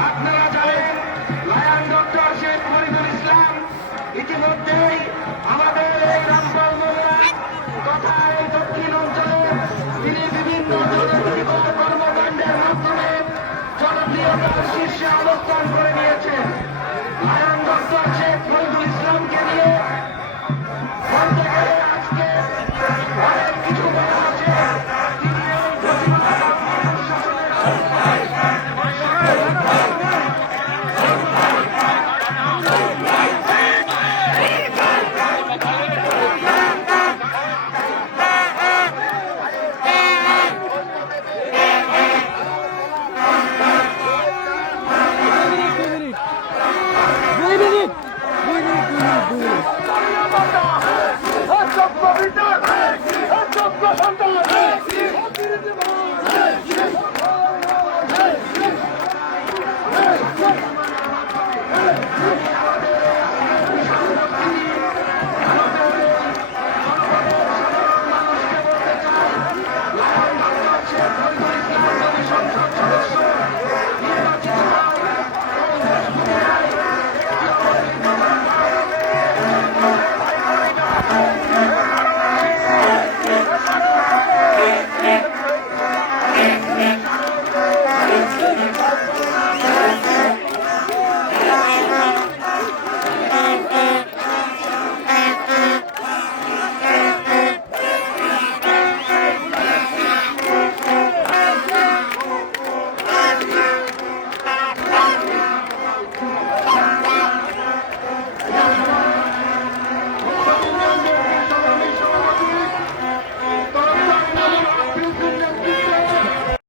আপনারা সন্তান